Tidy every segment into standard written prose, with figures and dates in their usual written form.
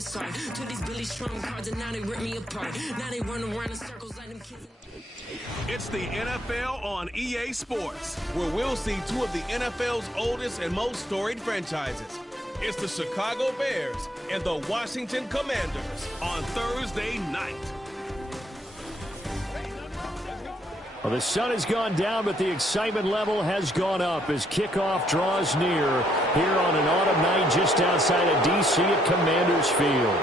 Sorry to these Billy Strong cards, and now they rip me apart. Now they run around in circles like them kids. It's the NFL on EA Sports, where we'll see two of the NFL's oldest and most storied franchises. It's the Chicago Bears and the Washington Commanders on Thursday night. Well, the sun has gone down, but the excitement level has gone up as kickoff draws near here on an autumn night just outside of D.C. at Commanders Field.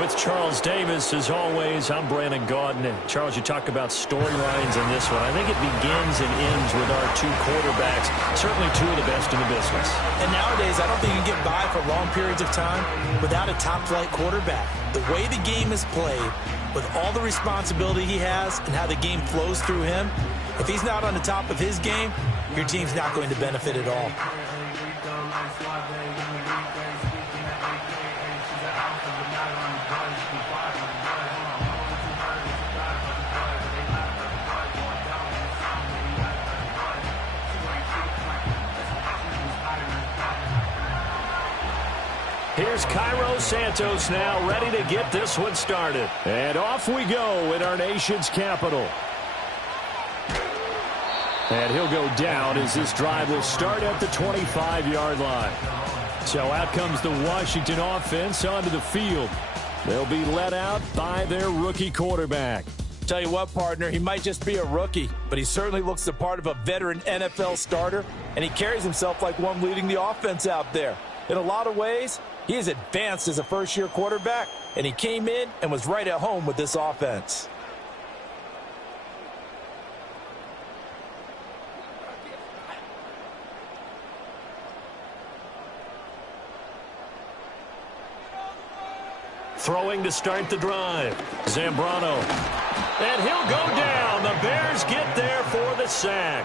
With Charles Davis, as always, I'm Brandon Gaudin. And Charles, you talk about storylines in this one. I think it begins and ends with our two quarterbacks, certainly two of the best in the business. And nowadays, I don't think you can get by for long periods of time without a top-flight quarterback. The way the game is played, with all the responsibility he has and how the game flows through him, if he's not on the top of his game, your team's not going to benefit at all. Here's Cairo Santos now ready to get this one started. And off we go in our nation's capital. And he'll go down as this drive will start at the 25-yard line. So out comes the Washington offense onto the field. They'll be led out by their rookie quarterback. Tell you what, partner, he might just be a rookie, but he certainly looks the part of a veteran NFL starter, and he carries himself like one leading the offense out there. In a lot of ways, he is advanced as a first-year quarterback, and he came in and was right at home with this offense. Throwing to start the drive. Zambrano. And he'll go down. The Bears get there for the sack.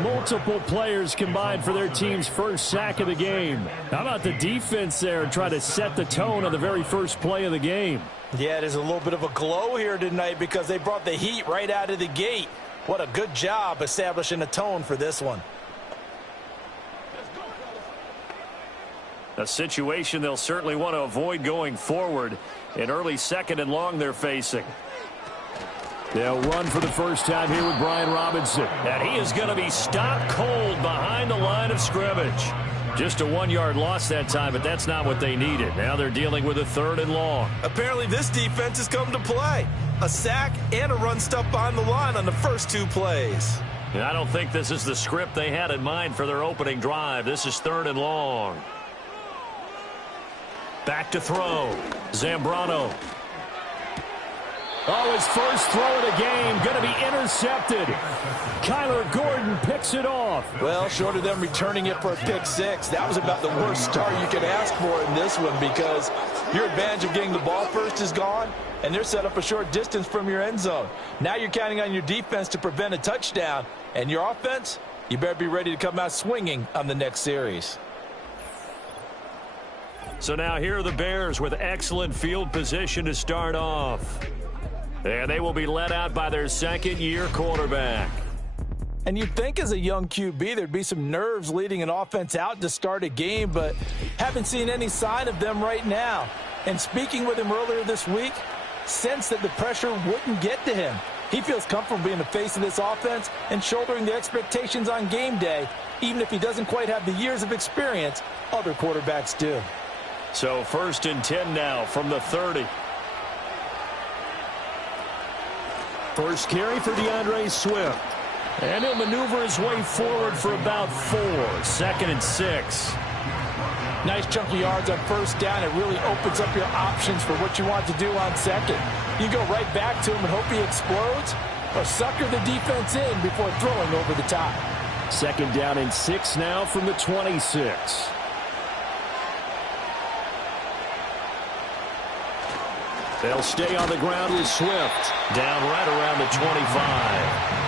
Multiple players combined for their team's first sack of the game. How about the defense there trying to set the tone on the very first play of the game? Yeah, there's a little bit of a glow here tonight because they brought the heat right out of the gate. What a good job establishing a tone for this one. A situation they'll certainly want to avoid going forward. An early second and long they're facing. They'll run for the first time here with Brian Robinson. And he is going to be stopped cold behind the line of scrimmage. Just a 1-yard loss that time, but that's not what they needed. Now they're dealing with a third and long. Apparently this defense has come to play. A sack and a run stuff behind the line on the first two plays. And I don't think this is the script they had in mind for their opening drive. This is third and long. Back to throw. Zambrano. Oh, his first throw of the game going to be intercepted. Kyler Gordon picks it off. Well, short of them returning it for a pick six, that was about the worst start you could ask for in this one because your advantage of getting the ball first is gone, and they're set up a short distance from your end zone. Now you're counting on your defense to prevent a touchdown, and your offense, you better be ready to come out swinging on the next series. So now here are the Bears with excellent field position to start off. And they will be led out by their second-year quarterback. And you'd think as a young QB there'd be some nerves leading an offense out to start a game, but haven't seen any sign of them right now. And speaking with him earlier this week, sensed that the pressure wouldn't get to him. He feels comfortable being the face of this offense and shouldering the expectations on game day, even if he doesn't quite have the years of experience other quarterbacks do. So 1st and 10 now from the 30. First carry for DeAndre Swift. And he'll maneuver his way forward for about 4. 2nd and 6. Nice chunky yards on first down. It really opens up your options for what you want to do on second. You go right back to him and hope he explodes, or sucker the defense in before throwing over the top. 2nd down and 6 now from the 26. They'll stay on the ground with Swift. Down right around the 25.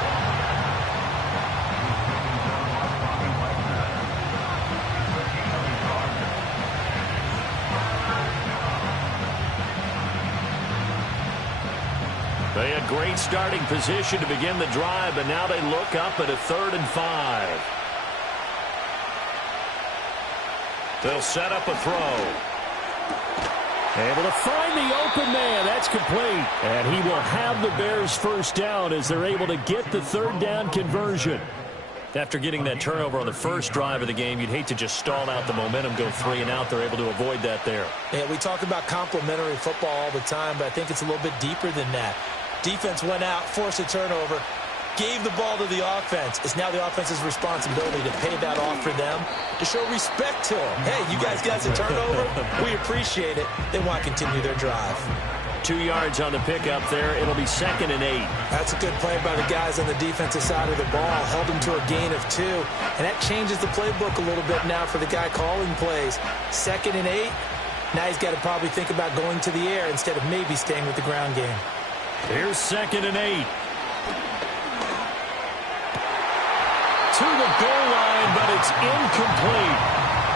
They had great starting position to begin the drive, but now they look up at a 3rd and 5. They'll set up a throw. Able to find the open man. That's complete. And he will have the Bears first down as they're able to get the third down conversion. After getting that turnover on the first drive of the game, you'd hate to just stall out the momentum, go 3 and out. They're able to avoid that there. Yeah, we talk about complementary football all the time, but I think it's a little bit deeper than that. Defense went out, forced a turnover, gave the ball to the offense. It's now the offense's responsibility to pay that off for them, to show respect to them. Hey, you guys got a turnover? We appreciate it. They want to continue their drive. 2 yards on the pickup there. It'll be 2nd and 8. That's a good play by the guys on the defensive side of the ball. Held them to a gain of 2. And that changes the playbook a little bit now for the guy calling plays. 2nd and 8. Now he's got to probably think about going to the air instead of maybe staying with the ground game. Here's 2nd and 8. To the goal line, but it's incomplete.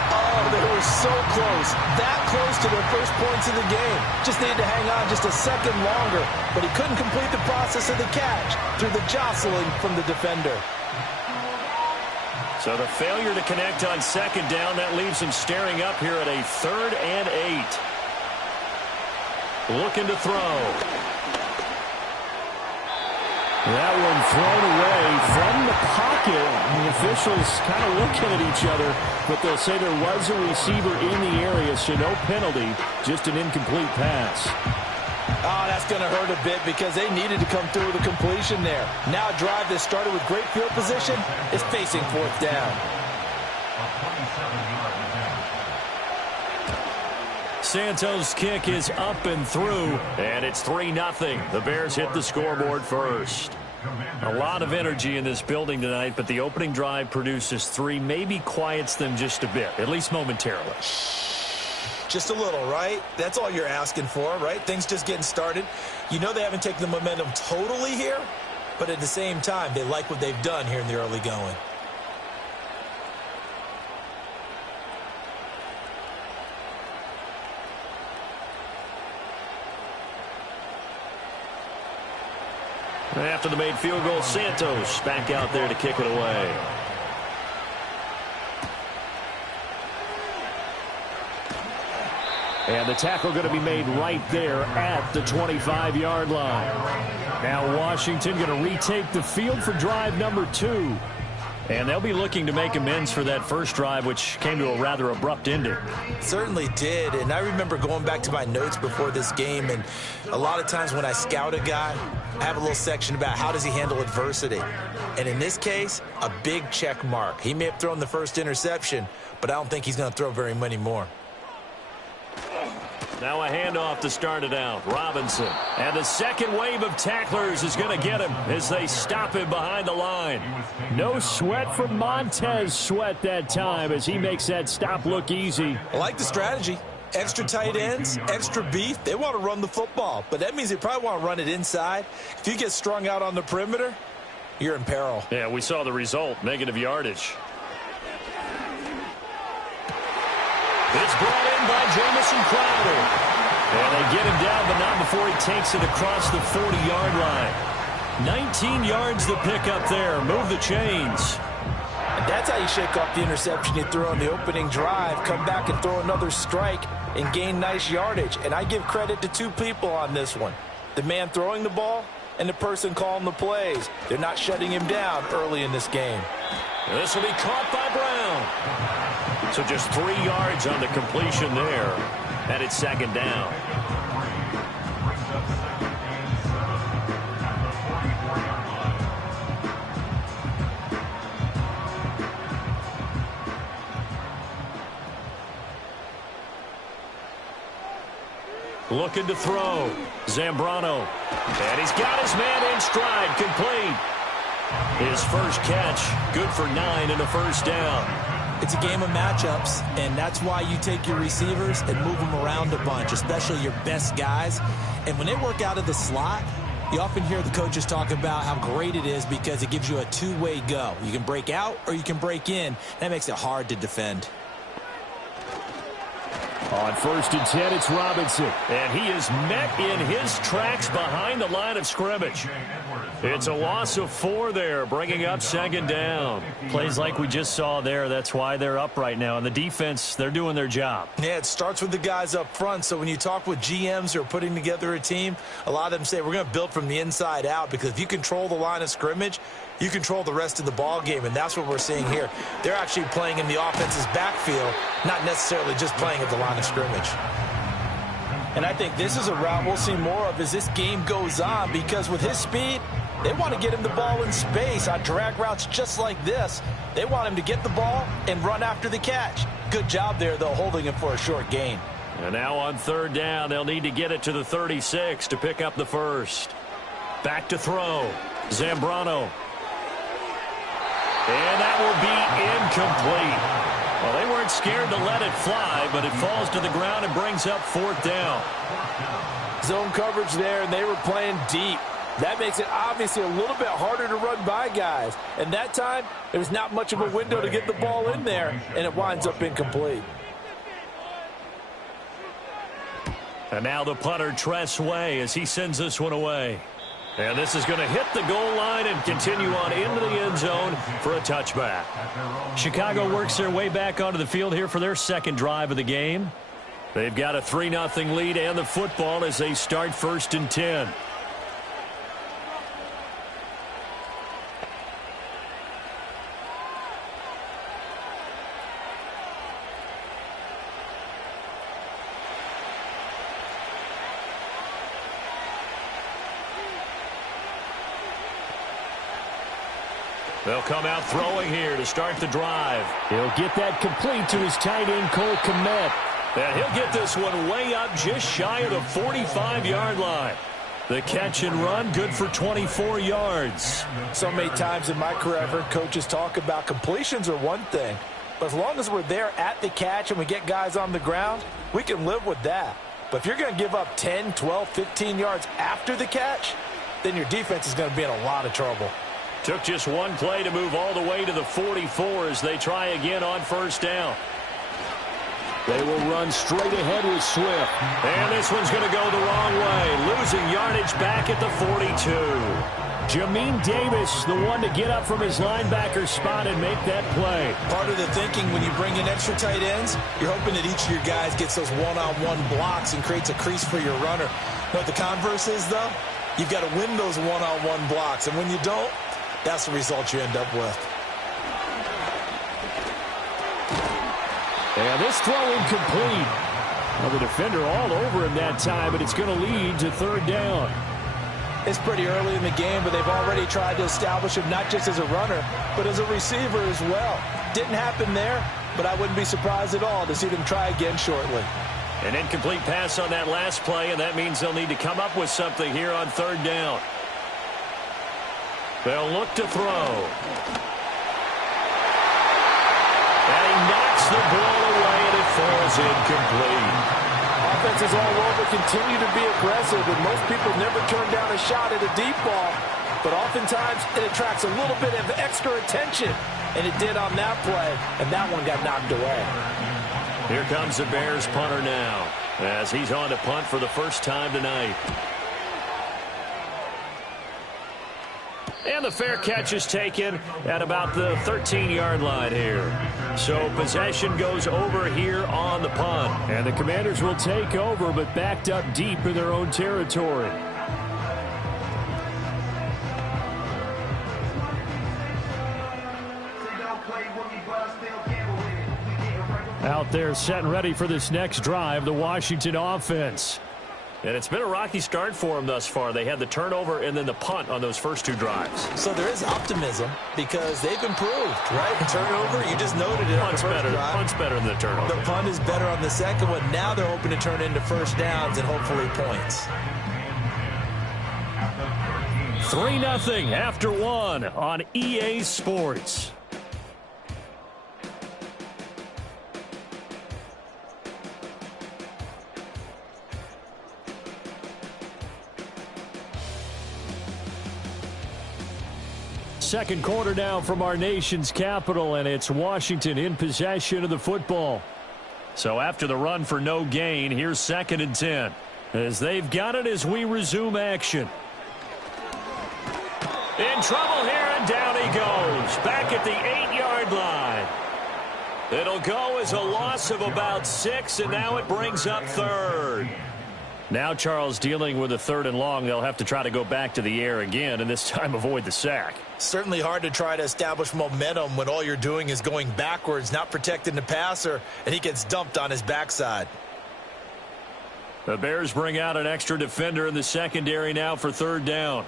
Oh, they were so close. That close to their first points of the game. Just needed to hang on just a second longer, but he couldn't complete the process of the catch through the jostling from the defender. So the failure to connect on 2nd down, that leaves him staring up here at a 3rd and 8. Looking to throw. That one thrown away from the pocket. The officials kind of looking at each other, but they'll say there was a receiver in the area, so no penalty, just an incomplete pass. Oh, that's going to hurt a bit because they needed to come through with a completion there. Now a drive that started with great field position is facing 4th down. Santos' kick is up and through, and it's 3-0. The Bears hit the scoreboard first. A lot of energy in this building tonight, but the opening drive produces 3, maybe quiets them just a bit, at least momentarily. Just a little, right? That's all you're asking for, right? Things just getting started. You know they haven't taken the momentum totally here, but at the same time, they like what they've done here in the early going. After the made field goal, Santos back out there to kick it away. And the tackle going to be made right there at the 25-yard line. Now Washington going to retake the field for drive number 2. And they'll be looking to make amends for that first drive, which came to a rather abrupt ending. Certainly did, and I remember going back to my notes before this game, and a lot of times when I scout a guy, I have a little section about how does he handle adversity. And in this case, a big check mark. He may have thrown the first interception, but I don't think he's going to throw very many more. Now a handoff to start it out. Robinson. And the second wave of tacklers is going to get him as they stop him behind the line. No sweat from Montez Sweat that time as he makes that stop look easy. I like the strategy. Extra tight ends, extra beef. They want to run the football, but that means they probably want to run it inside. If you get strung out on the perimeter, you're in peril. Yeah, we saw the result. Negative yardage. It's brought in by Jamison Crowder. And they get him down, but not before he takes it across the 40-yard line. 19 yards to pick up there. Move the chains. And that's how you shake off the interception you threw on the opening drive. Come back and throw another strike and gain nice yardage. And I give credit to 2 people on this one. The man throwing the ball and the person calling the plays. They're not shutting him down early in this game. This will be caught by Brown. So just 3 yards on the completion there. And it's 2nd down. Looking to throw. Zambrano. And he's got his man in stride. Complete. His first catch. Good for 9 and a first down. It's a game of matchups, and that's why you take your receivers and move them around a bunch, especially your best guys. And when they work out of the slot, you often hear the coaches talk about how great it is because it gives you a two-way go. You can break out or you can break in. That makes it hard to defend. On 1st and 10, it's Robinson. And he is met in his tracks behind the line of scrimmage. It's a loss of 4 there, bringing up 2nd down. Plays like we just saw there. That's why they're up right now. And the defense, they're doing their job. Yeah, it starts with the guys up front. So when you talk with GMs who are putting together a team, a lot of them say we're going to build from the inside out, because if you control the line of scrimmage, you control the rest of the ball game, and that's what we're seeing here. They're actually playing in the offense's backfield, not necessarily just playing at the line of scrimmage. And I think this is a route we'll see more of as this game goes on, because with his speed, they want to get him the ball in space on drag routes just like this. They want him to get the ball and run after the catch. Good job there, though, holding him for a short gain. And now on 3rd down, they'll need to get it to the 36 to pick up the first. Back to throw. Zambrano. And that will be incomplete. Well, they weren't scared to let it fly, but it falls to the ground and brings up 4th down. Zone coverage there, and they were playing deep. That makes it obviously a little bit harder to run by guys. And that time, there was not much of a window to get the ball in there, and it winds up incomplete. And now the punter, Tress Way, as he sends this one away. And this is going to hit the goal line and continue on into the end zone for a touchback. Chicago works their way back onto the field here for their 2nd drive of the game. They've got a 3-0 lead and the football as they start 1st and 10. They'll come out throwing here to start the drive. He'll get that complete to his tight end, Cole Kmet. And he'll get this one way up just shy of the 45-yard line. The catch and run, good for 24 yards. So many times in my career, I've heard coaches talk about completions are one thing, but as long as we're there at the catch and we get guys on the ground, we can live with that. But if you're going to give up 10, 12, 15 yards after the catch, then your defense is going to be in a lot of trouble. Took just one play to move all the way to the 44 as they try again on 1st down. They will run straight ahead with Swift. And this one's going to go the wrong way, losing yardage back at the 42. Jamin Davis, the one to get up from his linebacker spot and make that play. Part of the thinking when you bring in extra tight ends, you're hoping that each of your guys gets those one-on-one blocks and creates a crease for your runner. You know what the converse is, though? You've got to win those one-on-one blocks, and when you don't, that's the result you end up with. And this throw incomplete. Well, the defender all over him that time, but it's going to lead to 3rd down. It's pretty early in the game, but they've already tried to establish him not just as a runner, but as a receiver as well. Didn't happen there, but I wouldn't be surprised at all to see them try again shortly. An incomplete pass on that last play, and that means they'll need to come up with something here on 3rd down. They'll look to throw. And he knocks the ball away, and it falls incomplete. Offenses all over continue to be aggressive, and most people never turn down a shot at a deep ball. But oftentimes, it attracts a little bit of extra attention, and it did on that play, and that one got knocked away. Here comes the Bears punter now, as he's on to punt for the first time tonight. And the fair catch is taken at about the 13-yard line here. So possession goes over here on the punt. And the Commanders will take over, but backed up deep in their own territory. Out there set and ready for this next drive, the Washington offense. And it's been a rocky start for them thus far. They had the turnover and then the punt on those first 2 drives. So there is optimism because they've improved, right? Turnover, you just noted it on the first drive. Punt's better than the turnover. The punt is better on the second one. Now they're hoping to turn into first downs and hopefully points. 3-0 after 1 on EA Sports. Second quarter now from our nation's capital, and it's Washington in possession of the football. So after the run for no gain, here's 2nd and 10. As they've got it as we resume action. In trouble here, and down he goes. Back at the 8-yard line. It'll go as a loss of about 6, and now it brings up 3rd. Now, Charles, dealing with a 3rd and long, they'll have to try to go back to the air again, and this time avoid the sack. Certainly hard to try to establish momentum when all you're doing is going backwards, not protecting the passer, and he gets dumped on his backside. The Bears bring out an extra defender in the secondary now for 3rd down.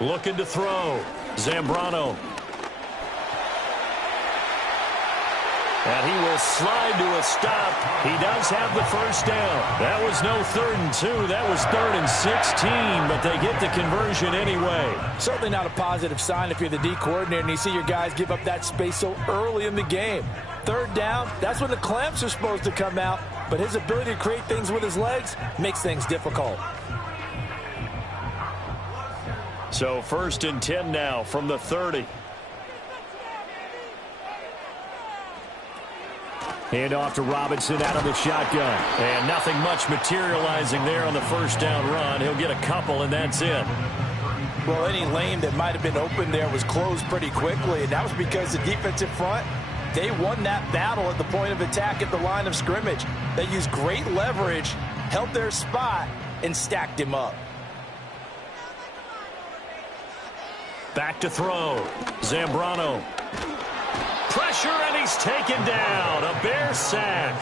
Looking to throw. Zambrano. And he will slide to a stop. He does have the 1st down. That was no 3rd and 2. That was 3rd and 16, but they get the conversion anyway. Certainly not a positive sign if you're the D coordinator and you see your guys give up that space so early in the game. 3rd down, that's when the clamps are supposed to come out, but his ability to create things with his legs makes things difficult. So 1st and 10 now from the 30. Hand off to Robinson out of the shotgun. And nothing much materializing there on the 1st down run. He'll get a couple, and that's it. Well, any lane that might have been open there was closed pretty quickly, and that was because the defensive front, they won that battle at the point of attack at the line of scrimmage. They used great leverage, held their spot, and stacked him up. Back to throw. Zambrano. Pressure, and he's taken down. A Bear sack.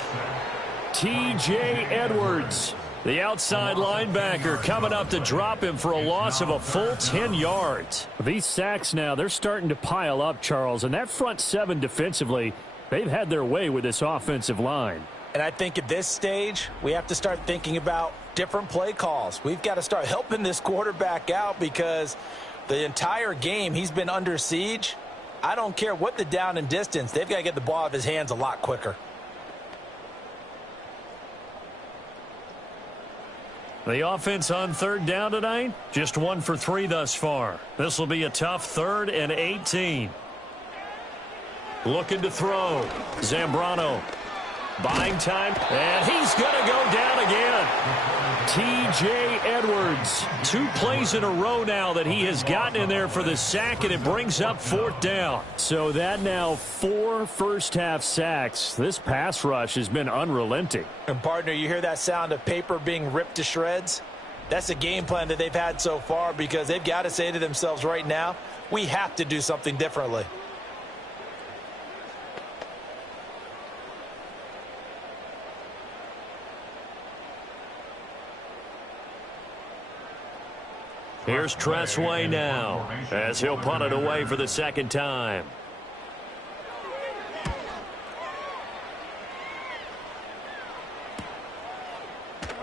T.J. Edwards, the outside linebacker, coming up to drop him for a loss of a full 10 yards. These sacks now, they're starting to pile up, Charles, and that front 7 defensively, they've had their way with this offensive line. And I think at this stage, we have to start thinking about different play calls. We've got to start helping this quarterback out because the entire game he's been under siege. I don't care what the down and distance. They've got to get the ball out of his hands a lot quicker. The offense on 3rd down tonight, just 1 for 3 thus far. This will be a tough 3rd and 18. Looking to throw. Zambrano. Buying time, and he's going to go down again. T.J. Edwards, 2 plays in a row now that he has gotten in there for the sack, and it brings up 4th down. So that now 4 first-half sacks. This pass rush has been unrelenting. And, partner, you hear that sound of paper being ripped to shreds? That's a game plan that they've had so far because they've got to say to themselves right now, we have to do something differently. Here's Tressway now as he'll punt it away for the 2nd time.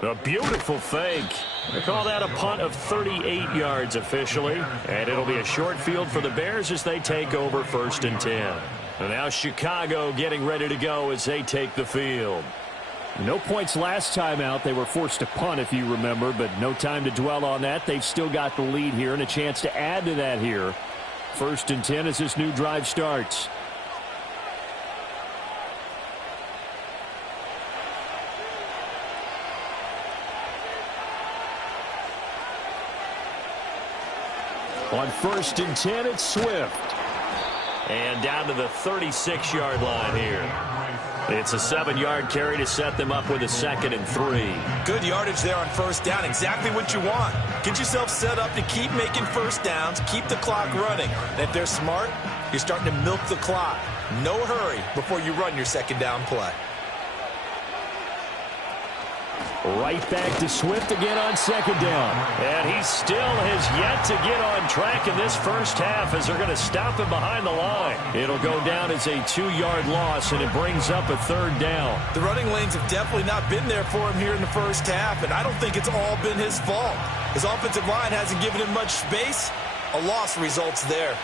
A beautiful fake. They call that a punt of 38 yards officially. And it'll be a short field for the Bears as they take over 1st and 10. And now Chicago getting ready to go as they take the field. No points last time out. They were forced to punt, if you remember, but no time to dwell on that. They've still got the lead here and a chance to add to that here. 1st and 10 as this new drive starts. On 1st and 10, it's Swift. And down to the 36-yard line here. It's a 7-yard carry to set them up with a 2nd and 3. Good yardage there on 1st down. Exactly what you want. Get yourself set up to keep making 1st downs, keep the clock running. And if they're smart, you're starting to milk the clock. No hurry before you run your 2nd down play. Right back to Swift again on 2nd down. And he still has yet to get on track in this first half as they're going to stop him behind the line. It'll go down as a 2-yard loss, and it brings up a 3rd down. The running lanes have definitely not been there for him here in the first half, and I don't think it's all been his fault. His offensive line hasn't given him much space. A loss results there.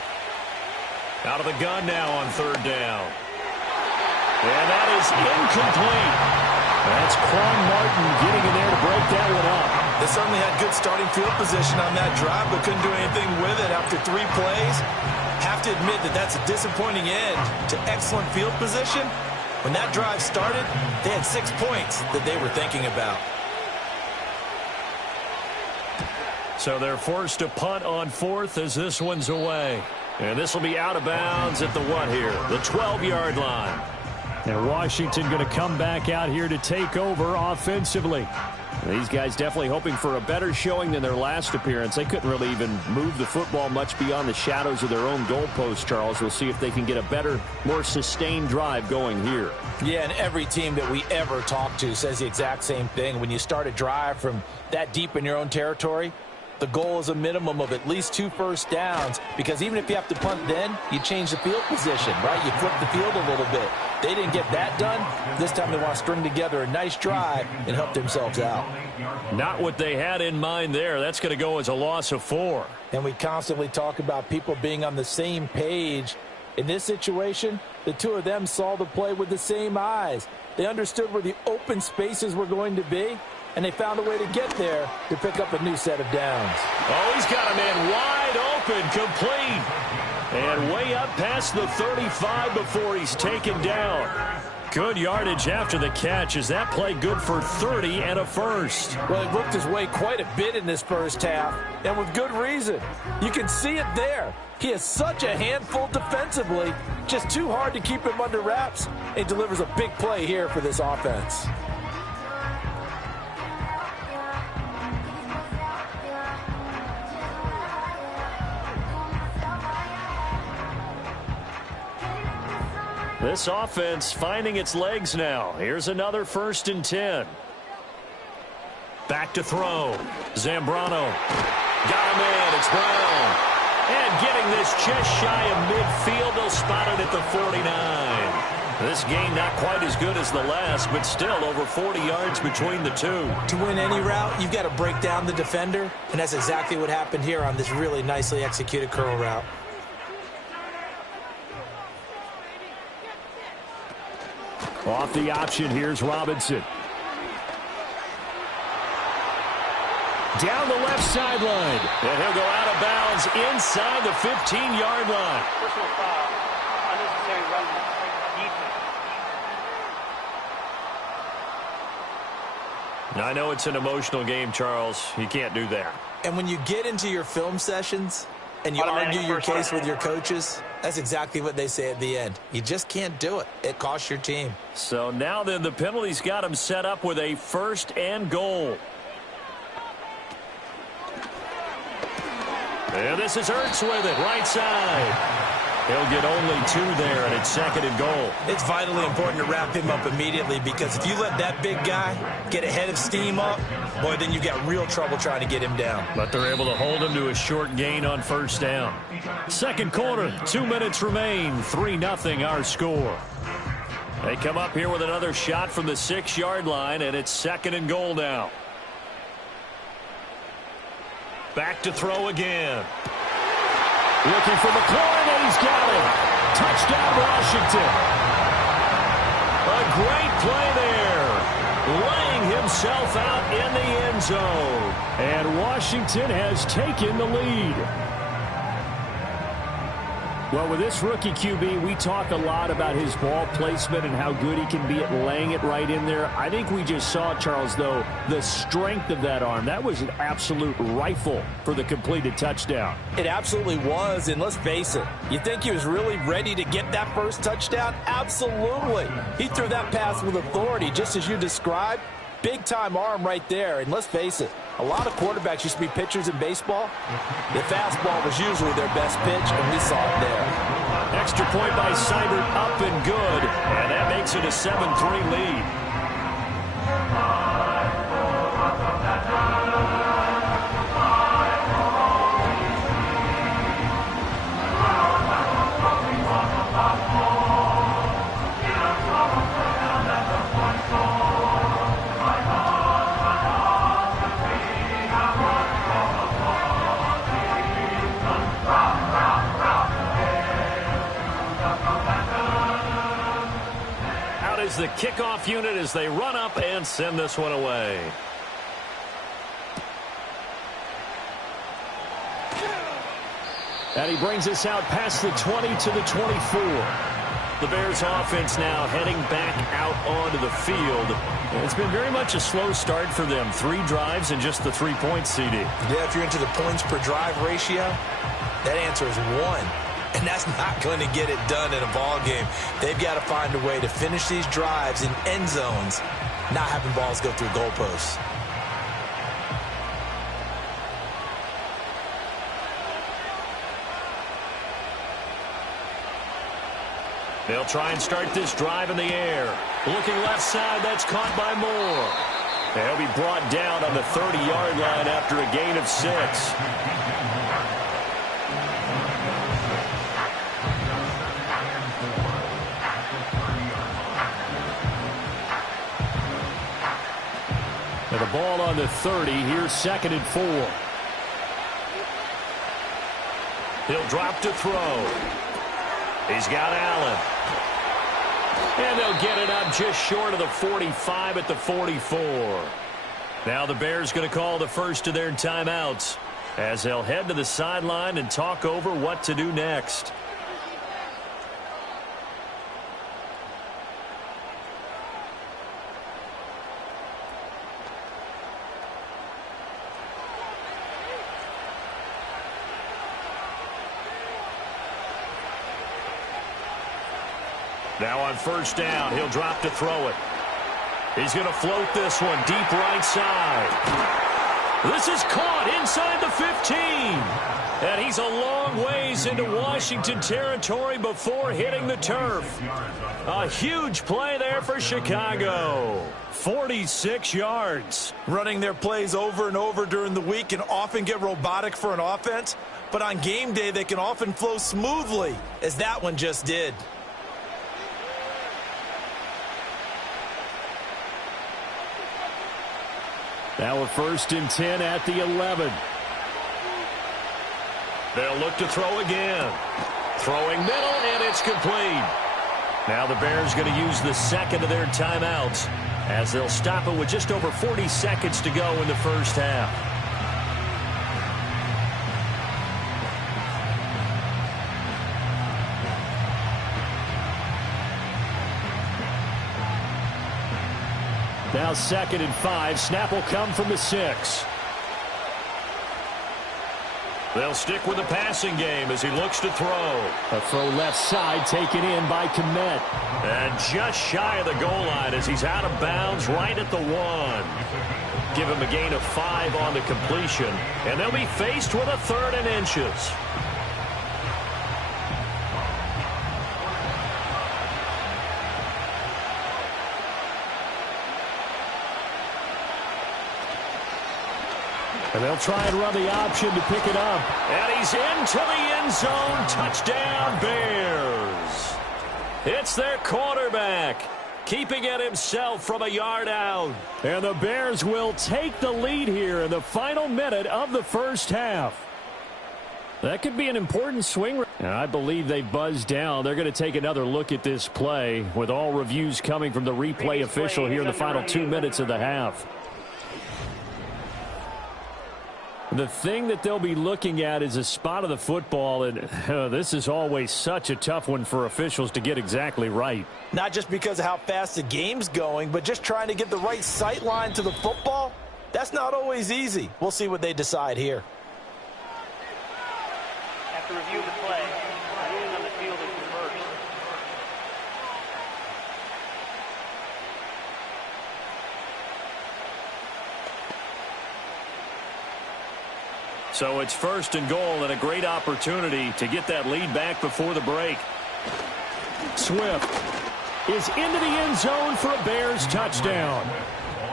Out of the gun now on 3rd down. And that is incomplete. That's Quan Martin getting in there to break that one up. They certainly had good starting field position on that drive, but couldn't do anything with it after 3 plays. Have to admit that that's a disappointing end to excellent field position. When that drive started, they had 6 points that they were thinking about. So they're forced to punt on 4th as this one's away. And this will be out of bounds at the what here? The 12-yard line. And Washington going to come back out here to take over offensively. These guys definitely hoping for a better showing than their last appearance. They couldn't really even move the football much beyond the shadows of their own goalpost, Charles. We'll see if they can get a better, more sustained drive going here. Yeah, and every team that we ever talk to says the exact same thing. When you start a drive from that deep in your own territory, the goal is a minimum of at least 2 first downs, because even if you have to punt then, you change the field position, right? You flip the field a little bit. They didn't get that done. This time they want to string together a nice drive and help themselves out. Not what they had in mind there. That's going to go as a loss of 4. And we constantly talk about people being on the same page. In this situation, the two of them saw the play with the same eyes. They understood where the open spaces were going to be, and they found a way to get there to pick up a new set of downs. Oh, he's got a man wide open, complete. And way up past the 35 before he's taken down. Good yardage after the catch. Is that play good for 30 and a first? Well, he worked his way quite a bit in this first half, and with good reason. You can see it there. He is such a handful defensively, just too hard to keep him under wraps, and delivers a big play here for this offense. This offense finding its legs now. Here's another 1st and 10. Back to throw. Zambrano. Got him in. It's Brown. And getting this just shy of midfield. They'll spot it at the 49. This game not quite as good as the last, but still over 40 yards between the two. To win any route, you've got to break down the defender, and that's exactly what happened here on this really nicely executed curl route. Off the option, here's Robinson. Down the left sideline. And he'll go out of bounds inside the 15-yard line. Personal foul. Unnecessary run defense. I know it's an emotional game, Charles. You can't do that. And when you get into your film sessions and you argue your case with your coaches, that's exactly what they say at the end. You just can't do it. It costs your team. So now then the penalty's got him set up with a 1st and goal. And this is Ertz with it, right side. He'll get only 2 there, and it's 2nd and goal. It's vitally important to wrap him up immediately, because if you let that big guy get a head of steam up, boy, then you've got real trouble trying to get him down. But they're able to hold him to a short gain on 1st down. 2nd quarter, 2 minutes remain, 3-0 our score. They come up here with another shot from the 6-yard line, and it's 2nd and goal now. Back to throw again. Looking for McLaurin, and he's got it. Touchdown, Washington. A great play there. Laying himself out in the end zone. And Washington has taken the lead. Well, with this rookie QB, we talk a lot about his ball placement and how good he can be at laying it right in there. I think we just saw, Charles, though, the strength of that arm. That was an absolute rifle for the completed touchdown. It absolutely was, and let's face it, you think he was really ready to get that first touchdown? Absolutely. He threw that pass with authority, just as you described. Big-time arm right there, and let's face it, a lot of quarterbacks used to be pitchers in baseball. The fastball was usually their best pitch, and we saw it there. Extra point by Seibert, up and good, and that makes it a 7-3 lead. The kickoff unit as they run up and send this one away. And he brings us out past the 20 to the 24. The Bears offense now heading back out onto the field. It's been very much a slow start for them. 3 drives and just the 3 points, CD. Yeah, if you're into the points per drive ratio, that answer is 1. And that's not going to get it done in a ball game. They've got to find a way to finish these drives in end zones, not having balls go through goalposts. They'll try and start this drive in the air. Looking left side, that's caught by Moore. They'll be brought down on the 30-yard line after a gain of 6. And the ball on the 30. Here's 2nd and 4. He'll drop to throw. He's got Allen. And they'll get it up just short of the 45 at the 44. Now the Bears going to call the first of their timeouts as they'll head to the sideline and talk over what to do next. Now on first down, he'll drop to throw it. He's going to float this one deep right side. This is caught inside the 15. And he's a long ways into Washington territory before hitting the turf. A huge play there for Chicago. 46 yards. Running their plays over and over during the week can often get robotic for an offense, but on game day they can often flow smoothly, as that one just did. Now a 1st and 10 at the 11. They'll look to throw again. Throwing middle, and it's complete. Now the Bears going to use the second of their timeouts as they'll stop it with just over 40 seconds to go in the first half. Now 2nd and 5. Snap will come from the 6. They'll stick with the passing game as he looks to throw. A throw left side taken in by Kmet. And just shy of the goal line as he's out of bounds right at the 1. Give him a gain of 5 on the completion. And they'll be faced with a 3rd and inches. And they'll try and run the option to pick it up. And he's into the end zone. Touchdown, Bears. It's their quarterback, keeping it himself from a yard out. And the Bears will take the lead here in the final minute of the first half. That could be an important swing. And I believe they buzzed down. They're going to take another look at this play with all reviews coming from the replay official here in the final 2 minutes of the half. The thing that they'll be looking at is a spot of the football, and this is always such a tough one for officials to get exactly right. Not just because of how fast the game's going, but just trying to get the right sight line to the football. That's not always easy. We'll see what they decide here. After review of the play, ruling on the field is reversed. So it's 1st and goal and a great opportunity to get that lead back before the break. Swift is into the end zone for a Bears touchdown.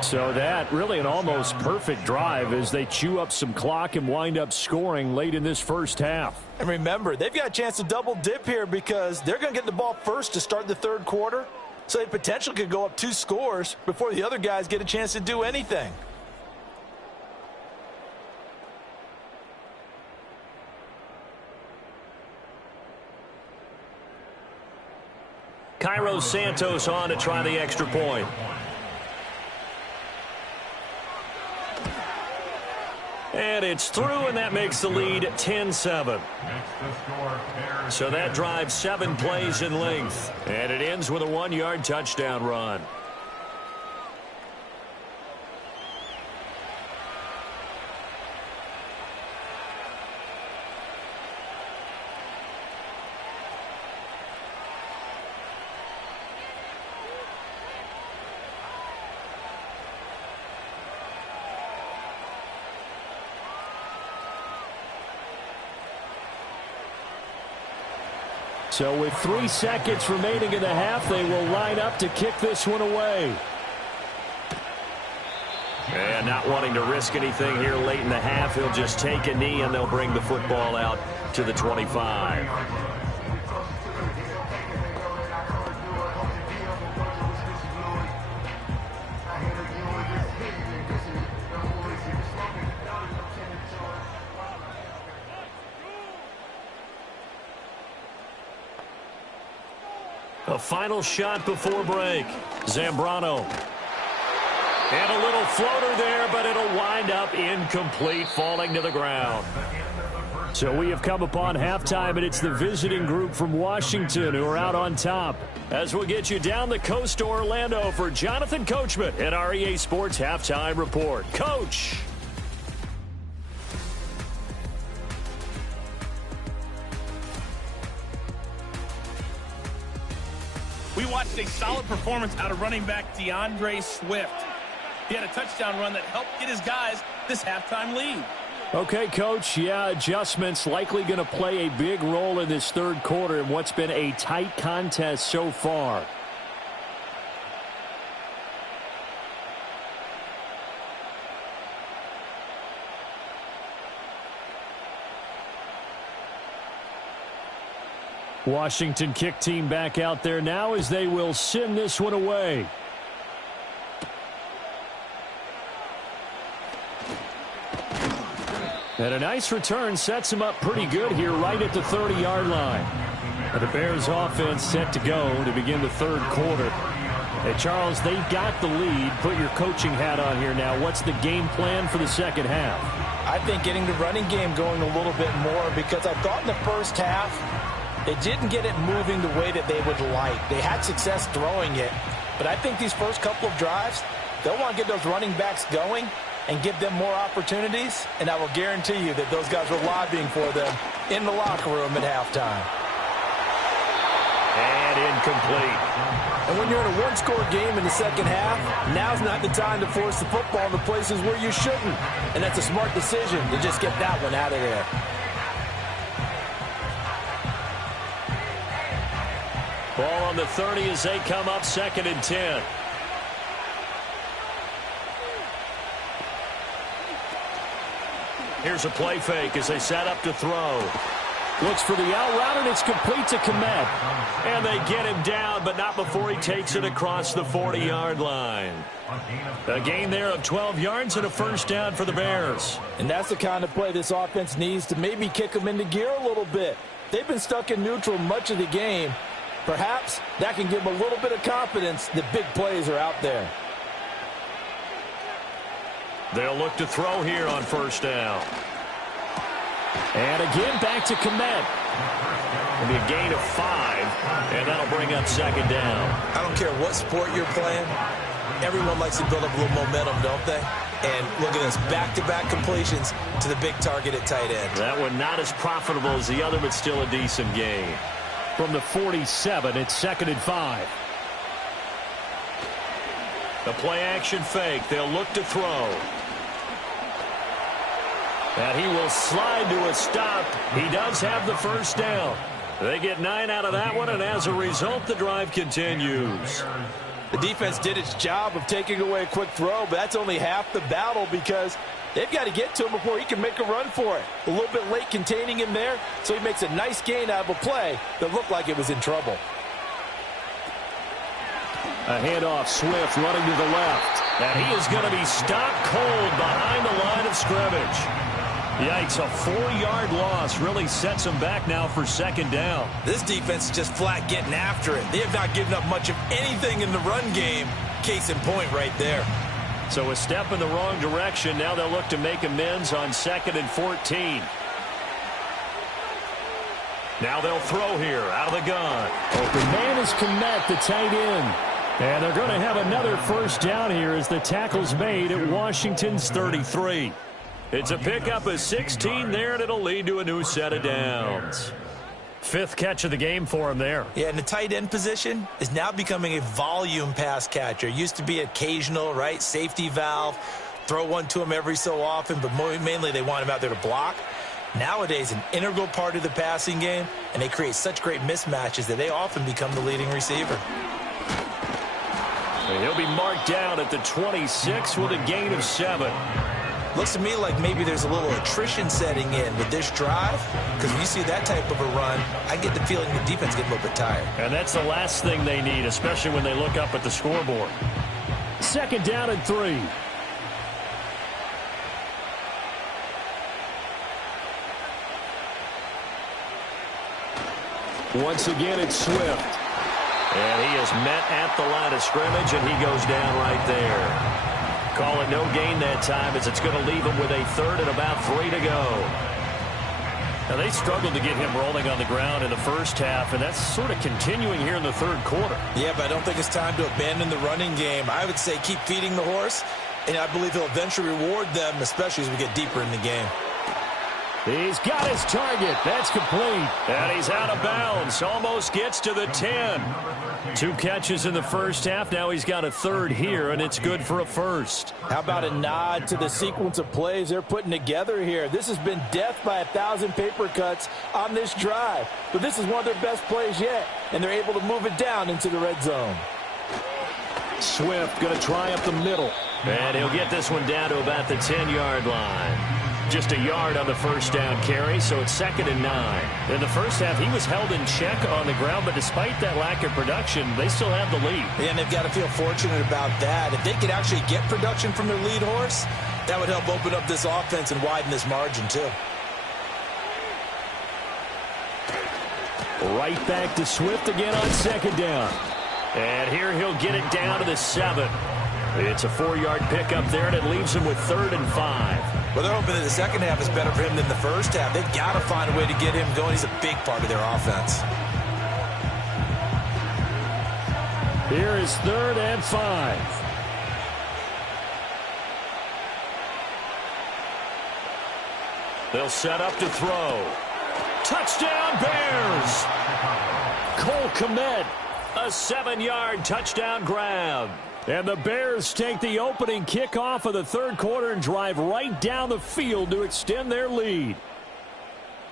So that really an almost perfect drive as they chew up some clock and wind up scoring late in this first half. And remember, they've got a chance to double dip here because they're going to get the ball first to start the 3rd quarter. So they potentially could go up 2 scores before the other guys get a chance to do anything. Cairo Santos on to try the extra point. And it's through, and that makes the lead 10-7. So that drive 7 plays in length. And it ends with a 1-yard touchdown run. So with 3 seconds remaining in the half, they will line up to kick this one away. And not wanting to risk anything here late in the half, he'll just take a knee and they'll bring the football out to the 25. A final shot before break. Zambrano. And a little floater there, but it'll wind up incomplete, falling to the ground. So we have come upon halftime, and it's the visiting group from Washington who are out on top. As we'll get you down the coast to Orlando for Jonathan Coachman at our EA Sports Halftime Report. Coach! We watched a solid performance out of running back DeAndre Swift. He had a touchdown run that helped get his guys this halftime lead. Okay, Coach, yeah, adjustments likely going to play a big role in this third quarter in what's been a tight contest so far. Washington kick team back out there now as they will send this one away. And a nice return sets him up pretty good here right at the 30-yard line. And the Bears offense set to go to begin the third quarter. Hey, Charles, they've got the lead. Put your coaching hat on here now. What's the game plan for the second half? I think getting the running game going a little bit more, because I thought in the first half they didn't get it moving the way that they would like. They had success throwing it, but I think these first couple of drives, they'll want to get those running backs going and give them more opportunities, and I will guarantee you that those guys were lobbying for them in the locker room at halftime. And incomplete. And when you're in a one-score game in the second half, now's not the time to force the football in the places where you shouldn't. And that's a smart decision to just get that one out of there. Ball on the 30 as they come up 2nd and 10. Here's a play fake as they set up to throw. Looks for the out route, and it's complete to Komet. And they get him down, but not before he takes it across the 40-yard line. A gain there of 12 yards and a first down for the Bears. And that's the kind of play this offense needs to maybe kick them into gear a little bit. They've been stuck in neutral much of the game. Perhaps that can give them a little bit of confidence that big plays are out there. They'll look to throw here on first down. And again, back to Komet. It'll be a gain of 5, and that'll bring up 2nd down. I don't care what sport you're playing. Everyone likes to build up a little momentum, don't they? And look at this, back-to-back completions to the big target at tight end. That one not as profitable as the other, but still a decent gain. From the 47, it's 2nd and 5. The play-action fake. They'll look to throw. And he will slide to a stop. He does have the first down. They get 9 out of that one, and as a result, the drive continues. The defense did its job of taking away a quick throw, but that's only half the battle because they've got to get to him before he can make a run for it. A little bit late containing him there, so he makes a nice gain out of a play that looked like it was in trouble. A handoff, Swift running to the left. And he is going to be stopped cold behind the line of scrimmage. Yikes, a 4-yard loss really sets him back now for 2nd down. This defense is just flat getting after it. They have not given up much of anything in the run game. Case in point right there. So a step in the wrong direction. Now they'll look to make amends on 2nd and 14. Now they'll throw here out of the gun. Open man is Kmet, the tight end. And they're going to have another first down here as the tackle's made at Washington's 33. It's a pickup of 16 there, and it'll lead to a new set of downs. 5th catch of the game for him there. Yeah, and the tight end position is now becoming a volume pass catcher. Used to be occasional, right? Safety valve. Throw one to him every so often, but mainly they want him out there to block. Nowadays, an integral part of the passing game, and they create such great mismatches that they often become the leading receiver. And he'll be marked down at the 26 with a gain of 7. Looks to me like maybe there's a little attrition setting in with this drive, because when you see that type of a run, I get the feeling the defense get a little bit tired. And that's the last thing they need, especially when they look up at the scoreboard. 2nd down and 3. Once again, it's Swift. And he is met at the line of scrimmage, and he goes down right there. Call it no gain that time, as it's going to leave him with a 3rd and about 3 to go. Now, they struggled to get him rolling on the ground in the first half, and that's sort of continuing here in the 3rd quarter. Yeah, but I don't think it's time to abandon the running game. I would say keep feeding the horse, and I believe he'll eventually reward them, especially as we get deeper in the game. He's got his target. That's complete. And he's out of bounds. Almost gets to the 10. 2 catches in the first half. Now he's got a 3rd here, and it's good for a 1st. How about a nod to the sequence of plays they're putting together here? This has been death by 1,000 paper cuts on this drive. But this is one of their best plays yet, and they're able to move it down into the red zone. Swift going to try up the middle. And he'll get this one down to about the 10-yard line. Just a yard on the first down carry, so it's 2nd and 9. In the first half, he was held in check on the ground, but despite that lack of production, they still have the lead. And they've got to feel fortunate about that. If they could actually get production from their lead horse, that would help open up this offense and widen this margin, too. Right back to Swift again on 2nd down. And here he'll get it down to the 7. It's a 4-yard pickup there, and it leaves him with 3rd and 5. Well, they're hoping that the second half is better for him than the first half. They've got to find a way to get him going. He's a big part of their offense. Here is 3rd and 5. They'll set up to throw. Touchdown, Bears! Cole Kmet, a 7-yard touchdown grab. And the Bears take the opening kickoff of the 3rd quarter and drive right down the field to extend their lead.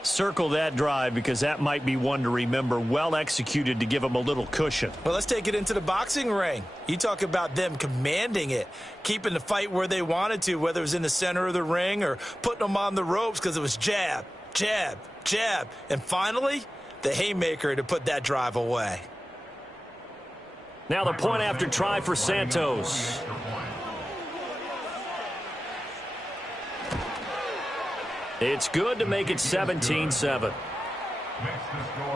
Circle that drive, because that might be one to remember. Well executed to give them a little cushion. Well, let's take it into the boxing ring. You talk about them commanding it, keeping the fight where they wanted to, whether it was in the center of the ring or putting them on the ropes, because it was jab, jab, jab. And finally, the haymaker to put that drive away. Now the point after try for Santos. It's good to make it 17-7.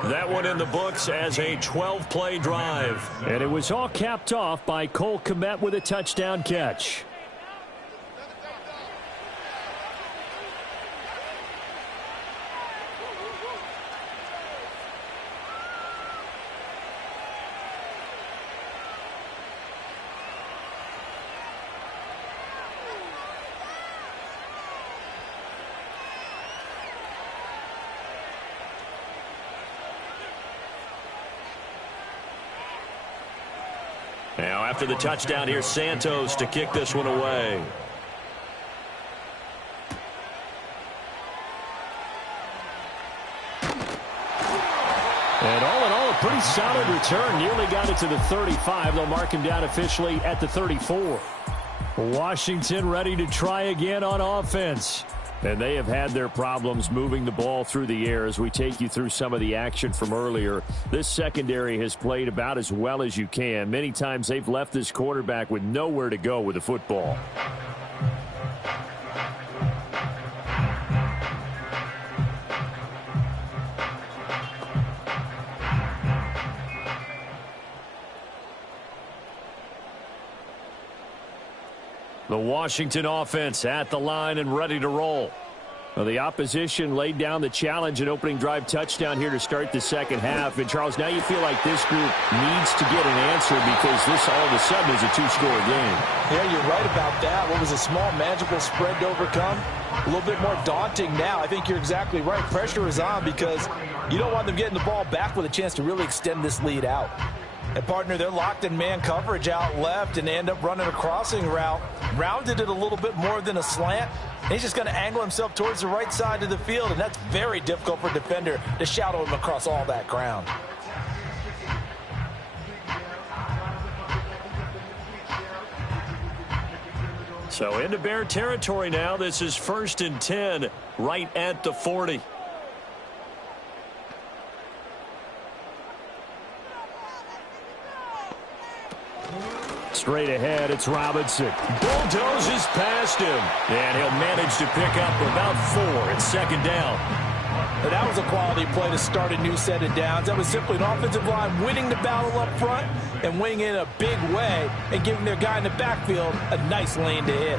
That one in the books as a 12-play drive. And it was all capped off by Cole Kmet with a touchdown catch. Now, after the touchdown, here's Santos to kick this one away. And all in all, a pretty solid return. Nearly got it to the 35. They'll mark him down officially at the 34. Washington ready to try again on offense. And they have had their problems moving the ball through the air as we take you through some of the action from earlier. This secondary has played about as well as you can. Many times they've left this quarterback with nowhere to go with the football. The Washington offense at the line and ready to roll. Well, the opposition laid down the challenge, an opening drive touchdown here to start the second half. And, Charles, now you feel like this group needs to get an answer because this all of a sudden is a two-score game. Yeah, you're right about that. What was a small, manageable spread to overcome? A little bit more daunting now. I think you're exactly right. Pressure is on because you don't want them getting the ball back with a chance to really extend this lead out. And, partner, they're locked in man coverage out left and they end up running a crossing route. Rounded it a little bit more than a slant. And he's just going to angle himself towards the right side of the field, and that's very difficult for a defender to shadow him across all that ground. So into Bear territory now. This is 1st and 10 right at the 40. Straight ahead, it's Robinson. Bulldozes past him. And he'll manage to pick up about 4. It's 2nd down. But that was a quality play to start a new set of downs. That was simply an offensive line winning the battle up front and winning in a big way and giving their guy in the backfield a nice lane to hit.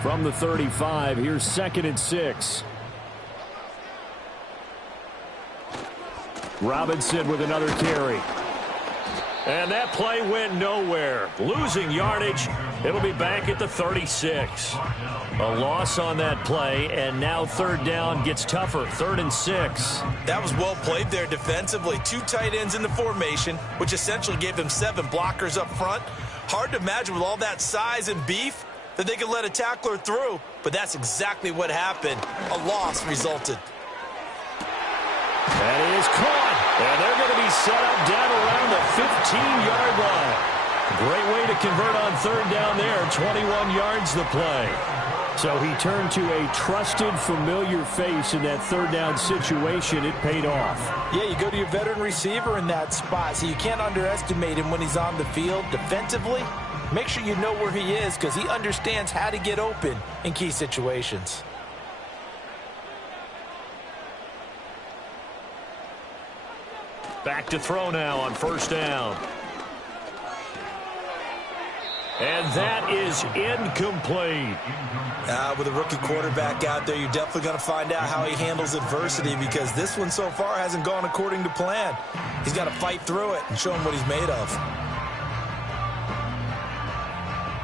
From the 35, here's 2nd and 6. Robinson with another carry. And that play went nowhere. Losing yardage. It'll be back at the 36. A loss on that play, and now 3rd down gets tougher. 3rd and 6. That was well played there defensively. 2 tight ends in the formation, which essentially gave them 7 blockers up front. Hard to imagine with all that size and beef that they could let a tackler through, but that's exactly what happened. A loss resulted. That is caught, and they're going to be set up down around the 15-yard line. Great way to convert on 3rd down there. 21 yards the play. So he turned to a trusted, familiar face in that 3rd down situation. It paid off. Yeah, you go to your veteran receiver in that spot, so you can't underestimate him when he's on the field defensively. Make sure you know where he is because he understands how to get open in key situations. Back to throw now on 1st down. And that is incomplete. With a rookie quarterback out there, you're definitely going to find out how he handles adversity because this one so far hasn't gone according to plan. He's got to fight through it and show him what he's made of.